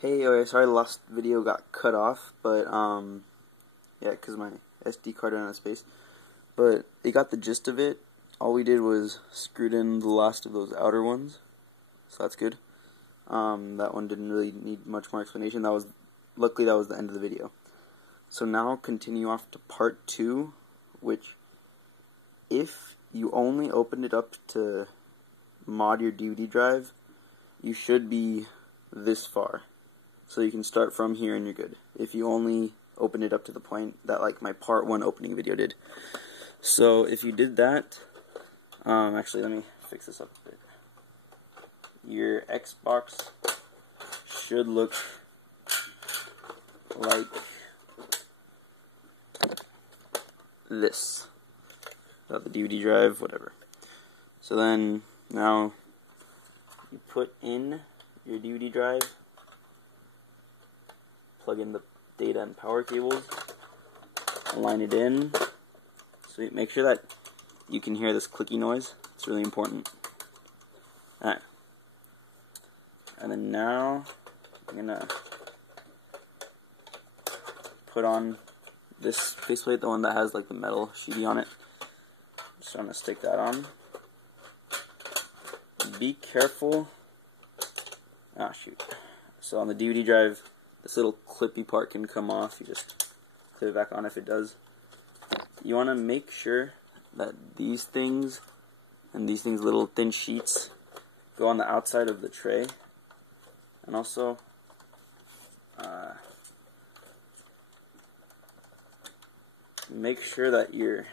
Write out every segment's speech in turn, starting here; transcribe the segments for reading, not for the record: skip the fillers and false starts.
Hey, sorry the last video got cut off, but yeah, because my SD card ran out of space. But they got the gist of it. All we did was screwed in the last of those outer ones, so that's good. That one didn't really need much more explanation. Luckily that was the end of the video. So now continue off to part 2, which if you only opened it up to mod your DVD drive, you should be this far. So you can start from here and you're good. If you only open it up to the point that like my part 1 opening video did. So if you did that, actually let me fix this up a bit. Your Xbox should look like this. Without the DVD drive, whatever. So then now you put in your DVD drive, plug in the data and power cables, align it in, so you make sure that you can hear this clicky noise. It's really important. Alright. And then now I'm gonna put on this faceplate, the one that has like the metal sheety on it. Just gonna stick that on. Be careful. Ah, shoot. So on the DVD drive, this little clippy part can come off. You just clip it back on if it does. You want to make sure that these things and these things, little thin sheets, go on the outside of the tray. And also, make sure that your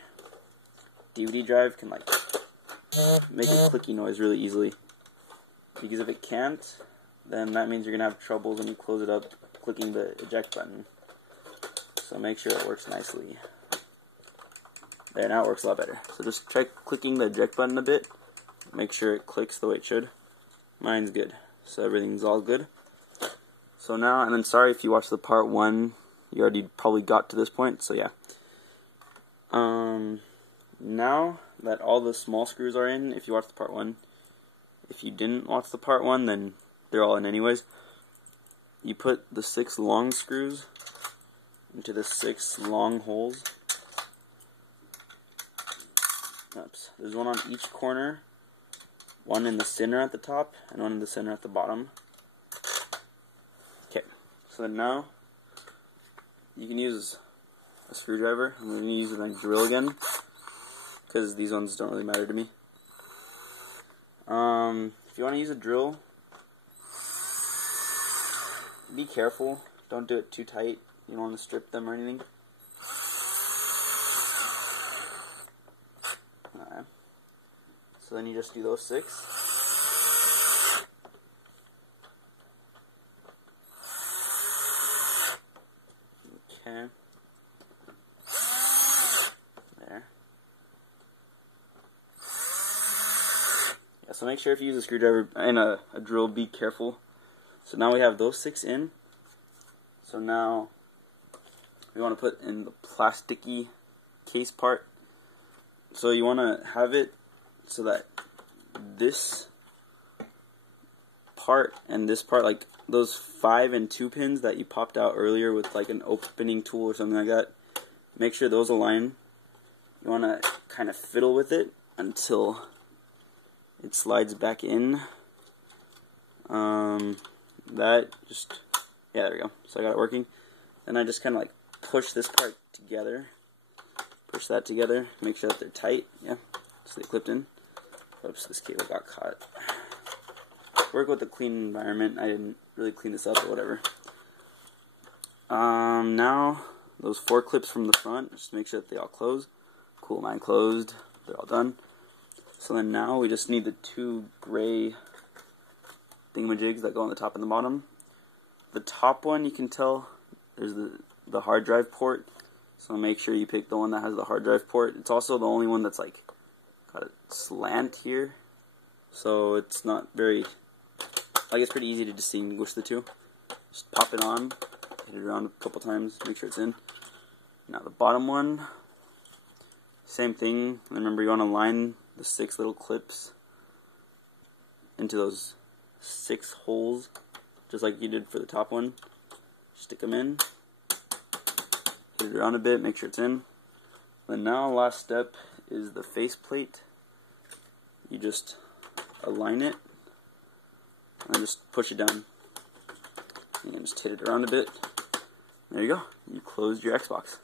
DVD drive can like make a clicky noise really easily. Because if it can't, then that means you're going to have troubles when you close it up clicking the eject button. So make sure it works nicely. There, now it works a lot better. So just try clicking the eject button a bit. Make sure it clicks the way it should. Mine's good. So everything's all good. So now, and then sorry if you watched the part 1, you already probably got to this point, so yeah. Now that all the small screws are in, if you watched the part 1, if you didn't watch the part 1, then they're all in anyways. You put the 6 long screws into the 6 long holes. Oops. There's one on each corner, one in the center at the top, and one in the center at the bottom. Okay, so now you can use a screwdriver. I'm going to use my drill again, because these ones don't really matter to me. If you want to use a drill, be careful. Don't do it too tight. You don't want to strip them or anything. Alright. So then you just do those 6. Okay. There. Yeah, so make sure if you use a screwdriver and a drill, be careful. So now we have those 6 in. So now we want to put in the plasticky case part. So you want to have it so that this part and this part, like those 5 and 2 pins that you popped out earlier with like an opening tool or something like that, make sure those align. You want to kind of fiddle with it until it slides back in. Yeah, there we go. So I got it working. Then I just kind of like push this part together. Push that together. Make sure that they're tight. Yeah, so they clipped in. Oops, this cable got caught. Work with a clean environment. I didn't really clean this up or whatever. Now, those 4 clips from the front, just make sure that they all close. Cool, mine closed. They're all done. So then now we just need the 2 gray thingamajigs that go on the top and the bottom. The top one, you can tell there's the hard drive port, so make sure you pick the one that has the hard drive port. It's also the only one that's like got a slant here, so it's not very, like, it's pretty easy to distinguish the two. Just pop it on, hit it around a couple times, make sure it's in. Now the bottom one, same thing. Remember, you want to line the 6 little clips into those 6 holes just like you did for the top one. Stick them in, hit it around a bit, make sure it's in. Then now, last step is the faceplate. You just align it and just push it down. You can just hit it around a bit. There you go. You closed your Xbox.